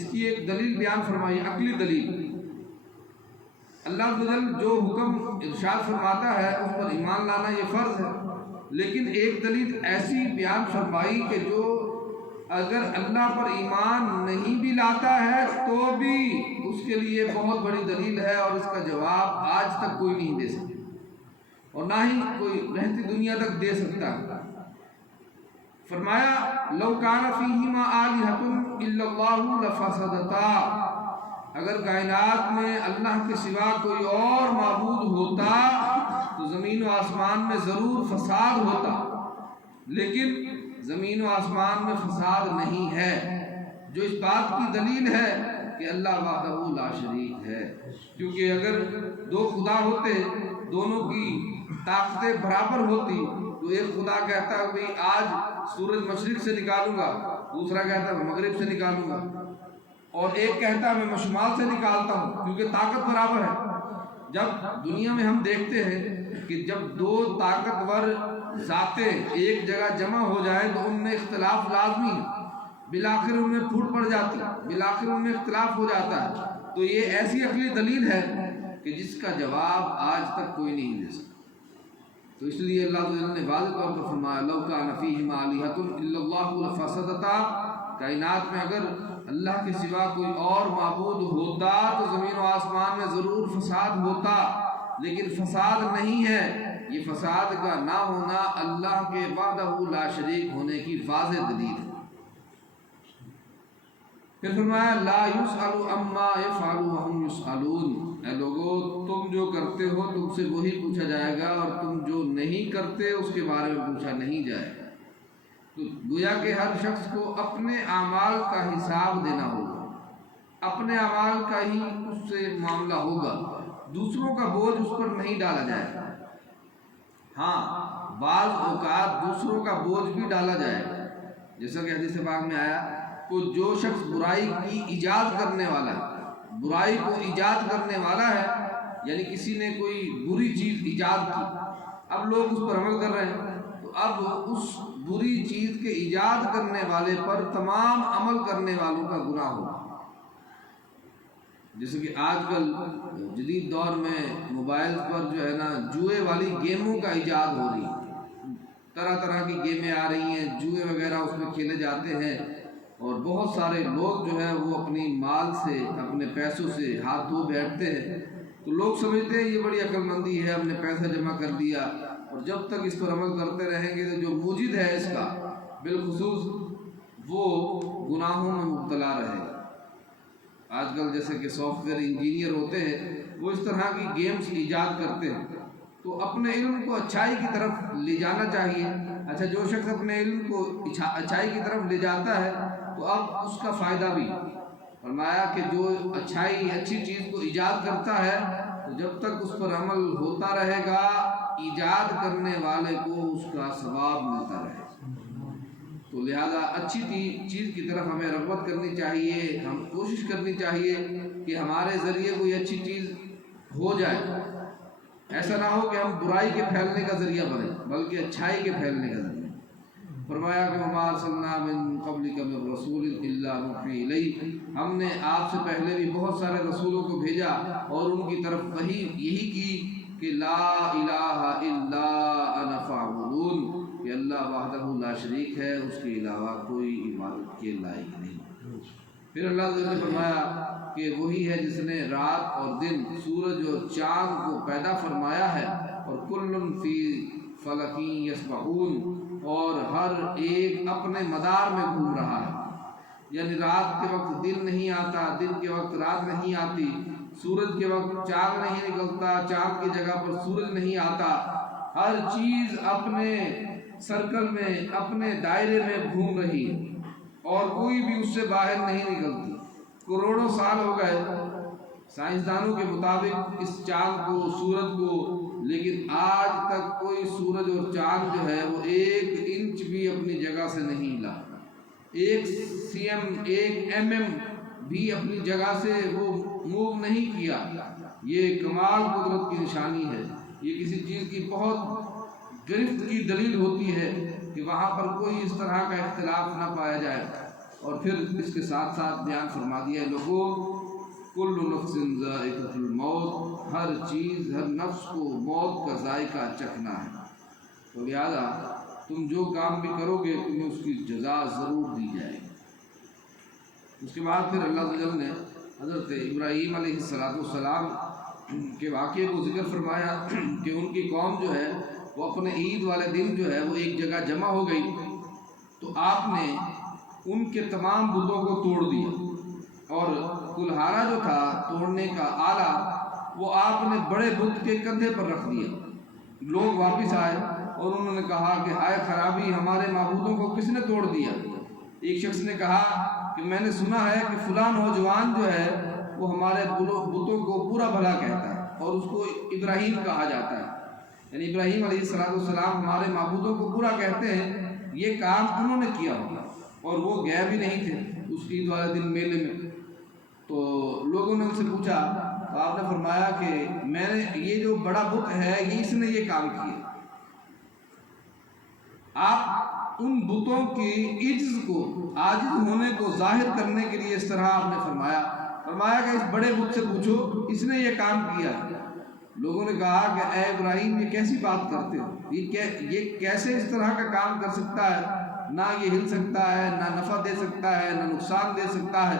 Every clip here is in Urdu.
اس کی ایک دلیل بیان فرمائی، عقلی دلیل۔ اللہ تعالی جو حکم ارشاد فرماتا ہے اس پر ایمان لانا یہ فرض ہے، لیکن ایک دلیل ایسی بیان فرمائی کہ جو اگر اللہ پر ایمان نہیں بھی لاتا ہے تو بھی اس کے لیے بہت بڑی دلیل ہے، اور اس کا جواب آج تک کوئی نہیں دے سکتا اور نہ ہی کوئی رہتی دنیا تک دے سکتا۔ فرمایا لو کان فیہما آلہۃ الا اللہ لفسدتا، اگر کائنات میں اللہ کے سوا کوئی اور معبود ہوتا تو زمین و آسمان میں ضرور فساد ہوتا، لیکن زمین و آسمان میں فساد نہیں ہے، جو اس بات کی دلیل ہے کہ اللہ وحدہ لا شریک ہے۔ کیونکہ اگر دو خدا ہوتے، دونوں کی طاقتیں برابر ہوتی، تو ایک خدا کہتا ہے بھئی آج سورج مشرق سے نکالوں گا، دوسرا کہتا ہے میں مغرب سے نکالوں گا، اور ایک کہتا ہے میں شمال سے نکالتا ہوں، کیونکہ طاقت برابر ہے۔ جب دنیا میں ہم دیکھتے ہیں کہ جب دو طاقتور ذاتیں ایک جگہ جمع ہو جائیں تو ان میں اختلاف لازمی ہے، بالآخر ان میں پھوٹ پڑ جاتی ہے، بالآخر ان میں اختلاف ہو جاتا ہے۔ تو یہ ایسی عقلی دلیل ہے کہ جس کا جواب آج تک کوئی نہیں دے سکتا۔ تو اس لیے اللہ تعالیٰ نے واضح طور پر فرمایا لو کان فیہما آلہۃ الا اللہ لفسدتا، کائنات میں اگر اللہ کے سوا کوئی اور معبود ہوتا تو زمین و آسمان میں ضرور فساد ہوتا، لیکن فساد نہیں ہے۔ یہ فساد کا نہ ہونا اللہ کے وحدہ لا شریک ہونے کی واضح دلیل ہے۔ پھر فرمایا لا یسأل عما یفعل وهم یسألون، اے لوگو تم جو کرتے ہو تم سے وہی پوچھا جائے گا، اور تم جو نہیں کرتے اس کے بارے میں پوچھا نہیں جائے گا۔ تو گویا کہ ہر شخص کو اپنے اعمال کا حساب دینا ہوگا، اپنے اعمال کا ہی اس سے معاملہ ہوگا، دوسروں کا بوجھ اس پر نہیں ڈالا جائے گا۔ ہاں بعض اوقات دوسروں کا بوجھ بھی ڈالا جائے گا، جیسا کہ حدیث پاک میں آیا کہ جو شخص برائی کی ایجاد کرنے والا ہے، برائی کو ایجاد کرنے والا ہے، یعنی کسی نے کوئی بری چیز ایجاد کی، اب لوگ اس پر عمل کر رہے ہیں، تو اب اس بری چیز کے ایجاد کرنے والے پر تمام عمل کرنے والوں کا گناہ ہوگا۔ جیسے کہ آج کل جدید دور میں موبائل پر جو ہے نا جوئے والی گیموں کا ایجاد ہو رہی ہے، طرح طرح کی گیمیں آ رہی ہیں، جوئے وغیرہ اس میں کھیلے جاتے ہیں، اور بہت سارے لوگ جو ہے وہ اپنی مال سے اپنے پیسوں سے ہاتھ دھو بیٹھتے ہیں۔ تو لوگ سمجھتے ہیں یہ بڑی عقل مندی ہے، ہم نے پیسہ جمع کر دیا، اور جب تک اس پر عمل کرتے رہیں گے تو جو موجد ہے اس کا بالخصوص وہ گناہوں میں مبتلا رہے گا۔ آج کل جیسے کہ سافٹ ویئر انجینئر ہوتے ہیں، وہ اس طرح کی گیمز ایجاد کرتے ہیں، تو اپنے علم کو اچھائی کی طرف لے جانا چاہیے۔ اچھا جو شخص اپنے علم کو اچھائی کی طرف لے جاتا ہے تو اب اس کا فائدہ بھی، فرمایا کہ جو اچھی چیز کو ایجاد کرتا ہے تو جب تک اس پر عمل ہوتا رہے گا ایجاد کرنے والے کو اس کا ثواب ملتا رہے گا۔ تو لہذا اچھی چیز کی طرف ہمیں رغبت کرنی چاہیے، ہم کوشش کرنی چاہیے کہ ہمارے ذریعے کوئی اچھی چیز ہو جائے، ایسا نہ ہو کہ ہم برائی کے پھیلنے کا ذریعہ بنیں بلکہ اچھائی کے پھیلنے کا ذریعہ۔ فرمایا کہ وما ارسلنا من قبلک من رسول الا نوحی الیہ، ہم نے آپ سے پہلے بھی بہت سارے رسولوں کو بھیجا اور ان کی طرف وحی یہی کی کہ لا الہ الا انا فاعبدون، کہ اللہ وحدہ لا شریک ہے، اس کے علاوہ کوئی عبادت کے لائق نہیں۔ پھر اللہ تعالیٰ نے فرمایا کہ وہی ہے جس نے رات اور دن، سورج اور چاند کو پیدا فرمایا ہے، اور کل فی فلک یسبحون، اور ہر ایک اپنے مدار میں گھوم رہا ہے، یعنی رات کے وقت دن نہیں آتا، دن کے وقت رات نہیں آتی، سورج کے وقت چاند نہیں نکلتا، چاند کی جگہ پر سورج نہیں آتا، ہر چیز اپنے سرکل میں اپنے دائرے میں گھوم رہی ہے اور کوئی بھی اس سے باہر نہیں نکلتی۔ کروڑوں سال ہو گئے سائنسدانوں کے مطابق اس چاند کو، سورج کو، لیکن آج تک کوئی سورج اور چاند جو ہے وہ 1 انچ بھی اپنی جگہ سے نہیں ہلا، 1 cm 1 mm بھی اپنی جگہ سے وہ موو نہیں کیا۔ یہ کمال قدرت کی نشانی ہے، یہ کسی چیز کی بہت گرفت کی دلیل ہوتی ہے کہ وہاں پر کوئی اس طرح کا اختلاف نہ پایا جائے۔ اور پھر اس کے ساتھ ساتھ بیان فرما دیا لوگوں کل نفس ذائقۃ الموت، ہر چیز ہر نفس کو موت کا ذائقہ چکھنا ہے، تو لہذا تم جو کام بھی کرو گے تمہیں اس کی جزا ضرور دی جائے گی۔ اس کے بعد پھر اللہ تعالیٰ نے حضرت ابراہیم علیہ السلام کے واقعے کو ذکر فرمایا کہ ان کی قوم جو ہے وہ اپنے عید والے دن جو ہے وہ ایک جگہ جمع ہو گئی، تو آپ نے ان کے تمام بتوں کو توڑ دیا، اور کلہارا جو تھا توڑنے کا آلہ وہ آپ نے بڑے بت کے کندھے پر رکھ دیا۔ لوگ واپس آئے اور انہوں نے کہا کہ ہائے خرابی، ہمارے معبودوں کو کس نے توڑ دیا؟ ایک شخص نے کہا کہ میں نے سنا ہے کہ فلاں نوجوان جو ہے وہ ہمارے بتوں کو برا بھلا کہتا ہے اور اس کو ابراہیم کہا جاتا ہے، یعنی ابراہیم علیہ السلام ہمارے معبودوں کو برا کہتے ہیں، یہ کام انہوں نے کیا ہوگا، اور وہ گئے بھی نہیں تھے اس عید والے دن میلے میں۔ تو لوگوں نے ان سے پوچھا تو آپ نے فرمایا کہ میں نے یہ جو بڑا بت ہے اس نے یہ کام کیا۔ آپ ان بتوں کی عجز کو، عاجز ہونے کو ظاہر کرنے کے لیے اس طرح آپ نے فرمایا کہ اس بڑے بت سے پوچھو اس نے یہ کام کیا۔ لوگوں نے کہا کہ اے ابراہیم یہ کیسی بات کرتے ہو، یہ کیسے اس طرح کا کام کر سکتا ہے، نہ یہ ہل سکتا ہے، نہ نفع دے سکتا ہے، نہ نقصان دے سکتا ہے۔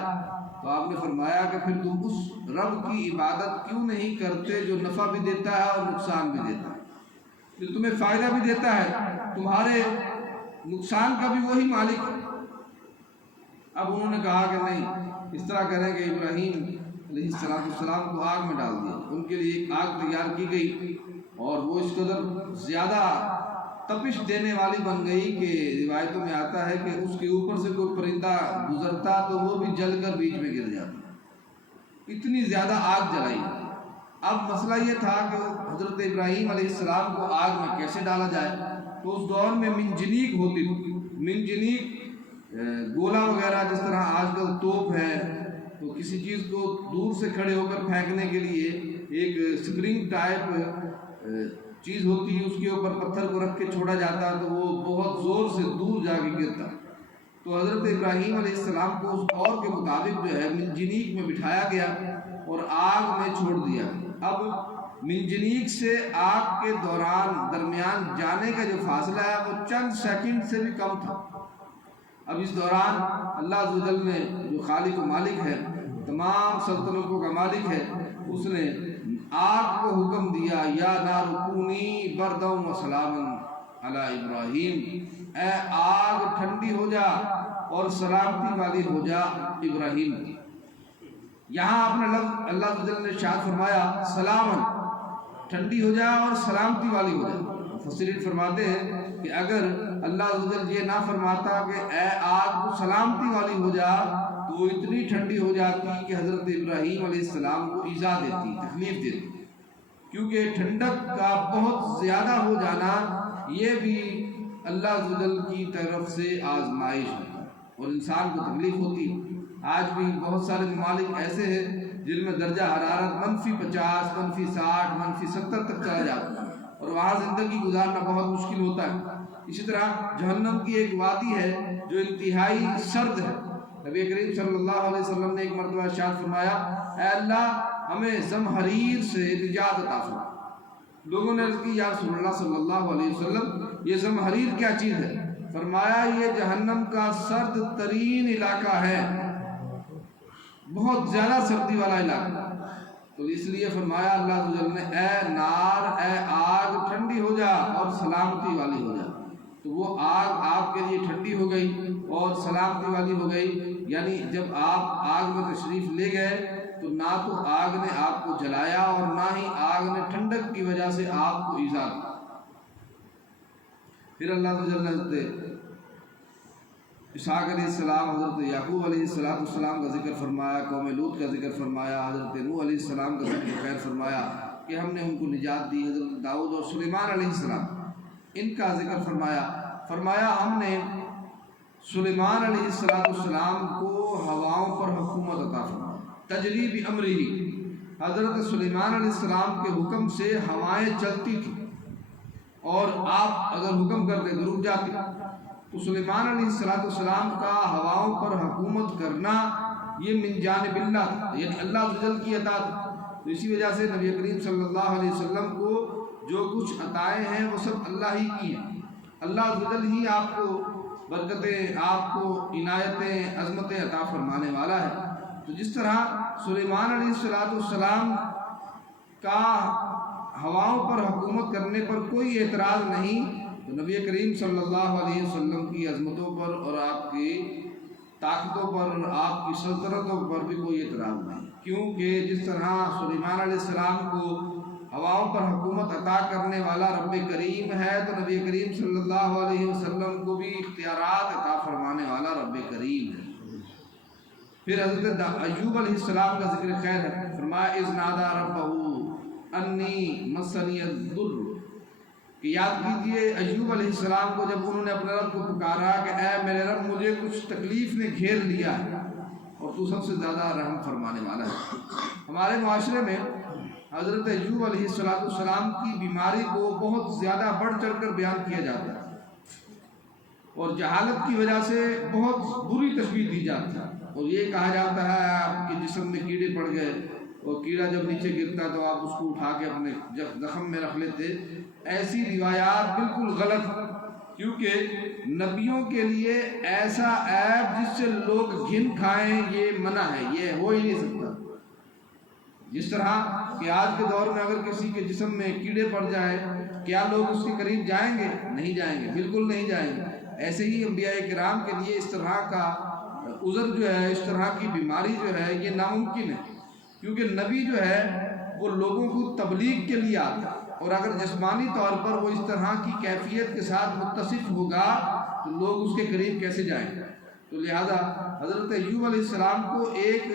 تو آپ نے فرمایا کہ پھر تم اس رب کی عبادت کیوں نہیں کرتے جو نفع بھی دیتا ہے اور نقصان بھی دیتا ہے، جو تمہیں فائدہ بھی دیتا ہے، تمہارے نقصان کا بھی وہی مالک ہے۔ اب انہوں نے کہا کہ نہیں، اس طرح کریں کہ ابراہیم علیہ السلام کو آگ میں ڈال دیا۔ ان کے لیے ایک آگ تیار کی گئی اور وہ اس قدر زیادہ تپش دینے والی بن گئی کہ روایتوں میں آتا ہے کہ اس کے اوپر سے کوئی پرندہ گزرتا تو وہ بھی جل کر بیچ میں گر جاتا، اتنی زیادہ آگ جلائی۔ اب مسئلہ یہ تھا کہ حضرت ابراہیم علیہ السلام کو آگ میں کیسے ڈالا جائے، تو اس دور میں منجنیق ہوتی تھی، منجنیق گولا وغیرہ، جس طرح آج کل توپ ہے تو کسی چیز کو دور سے کھڑے ہو کر پھینکنے کے لیے ایک سپرنگ ٹائپ چیز ہوتی ہے، اس کے اوپر پتھر کو رکھ کے چھوڑا جاتا تو وہ بہت زور سے دور جا کے گرتا۔ تو حضرت ابراہیم علیہ السلام کو اس دور کے مطابق جو ہے منجنیق میں بٹھایا گیا اور آگ میں چھوڑ دیا۔ اب منجنیق سے آگ کے درمیان جانے کا جو فاصلہ ہے وہ چند سیکنڈ سے بھی کم تھا۔ اب اس دوران اللہ عز و جل نے جو خالق و مالک ہے، تمام سلطنتوں کا مالک ہے، اس نے آگ کو حکم دیا یا نار کونی بردا و سلاما علی ابراہیم، اے آگ ٹھنڈی ہو جا اور سلامتی والی ہو جا ابراہیم کی۔ یہاں آپ نے لفظ اللہ عز و جل نے ارشاد فرمایا سلامن، ٹھنڈی ہو جا اور سلامتی والی ہو جا۔ مفسرین فرماتے ہیں کہ اگر اللہ عز و جل یہ نہ فرماتا کہ اے آگ کو سلامتی والی ہو جا تو وہ اتنی ٹھنڈی ہو جاتی کہ حضرت ابراہیم علیہ السلام کو ایذا دیتی، تکلیف دیتی، کیونکہ ٹھنڈک کا بہت زیادہ ہو جانا یہ بھی اللہ عز و جل کی طرف سے آزمائش ہے اور انسان کو تکلیف ہوتی ہے۔ آج بھی بہت سارے ممالک ایسے ہیں جن میں درجہ حرارت -50, -60, -70 تک چلا جاتا ہے اور وہاں زندگی گزارنا بہت مشکل ہوتا ہے۔ اسی طرح جہنم کی ایک وادی ہے جو انتہائی سرد ہے۔ نبی کریم صلی اللہ علیہ وسلم نے ایک مرتبہ ارشاد فرمایا اے اللہ ہمیں زمہریر سے نجات عطا فرما۔ لوگوں نے عرض کی یا رسول اللہ صلی اللہ علیہ وسلم یہ زمہریر کیا چیز ہے؟ فرمایا یہ جہنم کا سرد ترین علاقہ ہے، بہت زیادہ سردی والا علاقہ۔ تو اس لیے فرمایا اللہ عز و جل نے اے نار، اے آگ ٹھنڈی ہو جا اور سلامتی والی ہو جا۔ تو وہ آگ آپ کے لیے ٹھنڈی ہو گئی اور سلامتی والی ہو گئی، یعنی جب آپ آگ میں تشریف لے گئے تو نہ تو آگ نے آپ کو جلایا اور نہ ہی آگ نے ٹھنڈک کی وجہ سے آپ کو ایذا دی۔ پھر اللہ عز و جل نے حضرت اسحاق علیہ السلام، حضرت یعقوب علیہ السلام کا ذکر فرمایا، قوم لوط کا ذکر فرمایا، حضرت نوح علیہ السلام کا ذکر خیر فرمایا کہ ہم نے ان کو نجات دی، حضرت داؤد اور سلیمان علیہ السلام ان کا ذکر فرمایا ہم نے سلیمان علیہ السلام کو ہواؤں پر حکومت عطا فرمائی، تجری بامرہ، حضرت سلیمان علیہ السلام کے حکم سے ہوائیں چلتی تھیں اور آپ اگر حکم کرتے تو رک جاتی۔ تو سلیمان علیہ السلام کا ہواؤں پر حکومت کرنا یہ من جانب اللہ تھا، یعنی اللہ عز و جل کی عطا تھی۔ تو اسی وجہ سے نبی کریم صلی اللہ علیہ وسلم کو جو کچھ عطائیں ہیں وہ سب اللہ ہی کی ہیں۔ اللہ عز و جل ہی آپ کو برکتیں، آپ کو عنایتیں، عظمتیں عطا فرمانے والا ہے۔ تو جس طرح سلیمان علیہ السلام کا ہواؤں پر حکومت کرنے پر کوئی اعتراض نہیں، تو نبی کریم صلی اللہ علیہ وسلم کی عظمتوں پر اور آپ کی طاقتوں پر، آپ کی سلطنتوں پر بھی کوئی اعتراض نہیں، کیونکہ جس طرح سلیمان علیہ السلام کو ہواؤں پر حکومت عطا کرنے والا رب کریم ہے، تو نبی کریم صلی اللہ علیہ وسلم کو بھی اختیارات عطا فرمانے والا رب کریم ہے۔ پھر حضرت ایوب علیہ السلام کا ذکر خیر ہے، فرمایا اذ نادى ربہ انی مسنی الضر، کہ یاد کیجئے ایوب علیہ السلام کو جب انہوں نے اپنے رب کو پکارا کہ اے میرے رب مجھے کچھ تکلیف نے گھیر لیا ہے اور تو سب سے زیادہ رحم فرمانے والا ہے۔ ہمارے معاشرے میں حضرت ایوب علیہ السلام کی بیماری کو بہت زیادہ بڑھ چڑھ کر بیان کیا جاتا ہے اور جہالت کی وجہ سے بہت بری تشبیہ دی جاتی ہے، اور یہ کہا جاتا ہے آپ کے جسم میں کیڑے پڑ گئے اور کیڑا جب نیچے گرتا تو آپ اس کو اٹھا کے اپنے زخم میں رکھ لیتے۔ ایسی روایات بالکل غلط، کیونکہ نبیوں کے لیے ایسا عیب جس سے لوگ گھن کھائیں یہ منع ہے، یہ ہو ہی نہیں سکتا۔ جس طرح کہ آج کے دور میں اگر کسی کے جسم میں کیڑے پڑ جائے، کیا لوگ اس کے قریب جائیں گے؟ نہیں جائیں گے، بالکل نہیں جائیں گے۔ ایسے ہی انبیاء کرام کے لیے اس طرح کا عذر جو ہے، اس طرح کی بیماری جو ہے یہ ناممکن ہے، کیونکہ نبی جو ہے وہ لوگوں کو تبلیغ کے لیے آتا ہے، اور اگر جسمانی طور پر وہ اس طرح کی کیفیت کے ساتھ متصف ہوگا تو لوگ اس کے قریب کیسے جائیں گے؟ تو لہذا حضرت ایوب علیہ السلام کو ایک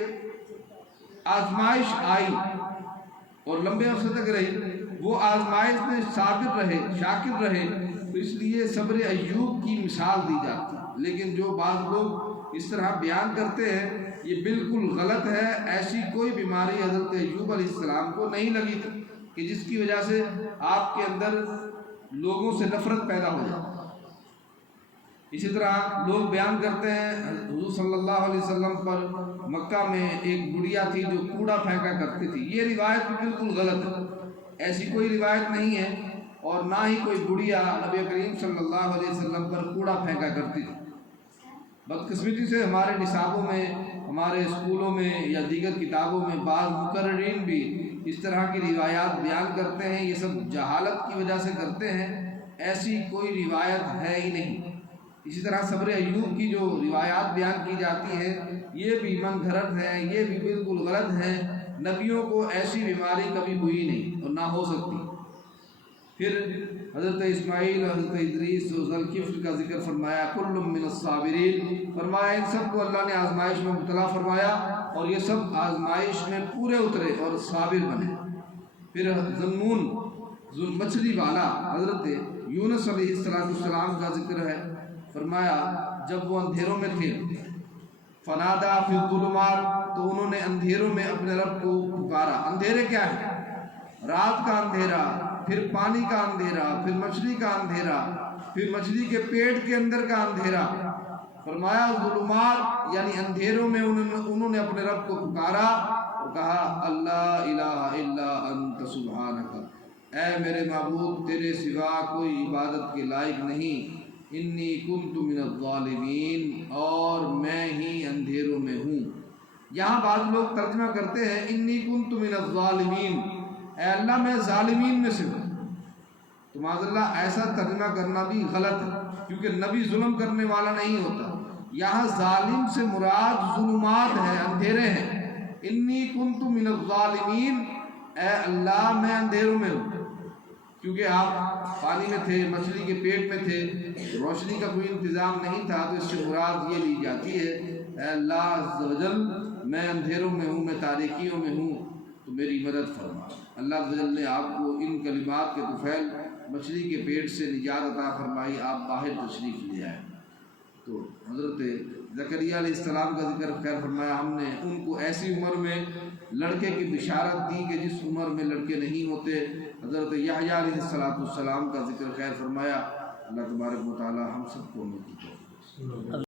آزمائش آئی اور لمبے عرصے تک رہی، وہ آزمائش میں صابر رہے، شاکر رہے، تو اس لیے صبر ایوب کی مثال دی جاتی ہے۔ لیکن جو بعض لوگ اس طرح بیان کرتے ہیں یہ بالکل غلط ہے۔ ایسی کوئی بیماری حضرت ایوب علیہ السلام کو نہیں لگی تھی کہ جس کی وجہ سے آپ کے اندر لوگوں سے نفرت پیدا ہو جائے۔ اسی طرح لوگ بیان کرتے ہیں حضور صلی اللہ علیہ وسلم پر مکہ میں ایک بڑھیا تھی جو کوڑا پھینکا کرتی تھی، یہ روایت بھی بالکل غلط ہے، ایسی کوئی روایت نہیں ہے، اور نہ ہی کوئی بڑھیا نبی کریم صلی اللہ علیہ وسلم پر کوڑا پھینکا کرتی تھی۔ بدقسمتی سے ہمارے نصابوں میں، ہمارے اسکولوں میں یا دیگر کتابوں میں بعض مقررین بھی اس طرح کی روایات بیان کرتے ہیں، یہ سب جہالت کی وجہ سے کرتے ہیں، ایسی کوئی روایت ہے ہی نہیں۔ اسی طرح صبر ایوب کی جو روایات بیان کی جاتی ہیں یہ بھی من گھڑت ہے، یہ بھی بالکل غلط ہے۔ نبیوں کو ایسی بیماری کبھی ہوئی نہیں اور نہ ہو سکتی۔ پھر حضرت اسماعیل، حضرت ادریس و ذوالکفل کا ذکر فرمایا، کل من الصابرین، فرمایا ان سب کو اللہ نے آزمائش میں مبتلا فرمایا اور یہ سب آزمائش میں پورے اترے اور صابر بنے۔ پھر ذنون، مچھلی والا، حضرت یونس علیہ السلام کا ذکر ہے، فرمایا جب وہ اندھیروں میں تھے، فنادا فی الظلمات، تو انہوں نے اندھیروں میں اپنے رب کو پکارا۔ اندھیرے کیا ہے؟ رات کا اندھیرا، پھر پانی کا اندھیرا، پھر مچھلی کا اندھیرا، پھر مچھلی کے پیٹ کے اندر کا اندھیرا۔ فرمایا ظلمات یعنی اندھیروں میں انہوں نے اپنے رب کو پکارا اور کہا اللہ الہ الا انت سبحانک، اے میرے معبود تیرے سوا کوئی عبادت کے لائق نہیں، انی کنت من الظالمین، اور میں ہی اندھیروں میں ہوں۔ یہاں بعض لوگ ترجمہ کرتے ہیں انی کنت من الظالمین، اے اللہ میں ظالمین میں سے ہوں، تو معاذ اللہ ایسا ترجمہ کرنا بھی غلط ہے، کیونکہ نبی ظلم کرنے والا نہیں ہوتا۔ یہاں ظالم سے مراد ظلمات ہے، اندھیرے ہیں۔ انی کنت من الظالمین، اے اللہ میں اندھیروں میں ہوں، کیونکہ آپ پانی میں تھے، مچھلی کے پیٹ میں تھے، روشنی کا کوئی انتظام نہیں تھا، تو اس سے مراد یہ لی جاتی ہے اے اللہ عز و جل میں اندھیروں میں ہوں، میں تاریکیوں میں ہوں، تو میری مدد فرما۔ اللہ عز و جل نے آپ کو ان کلمات کے طفیل مچھلی کے پیٹ سے نجات عطا فرمائی، آپ باہر تشریف لے آئے۔ تو حضرت زکریا علیہ السلام کا ذکر خیر فرمایا، ہم نے ان کو ایسی عمر میں لڑکے کی بشارت دی کہ جس عمر میں لڑکے نہیں ہوتے۔ حضرت یحییٰ علیہ السلام کا ذکر خیر فرمایا، اللہ تبارک و تعالی ہم سب کو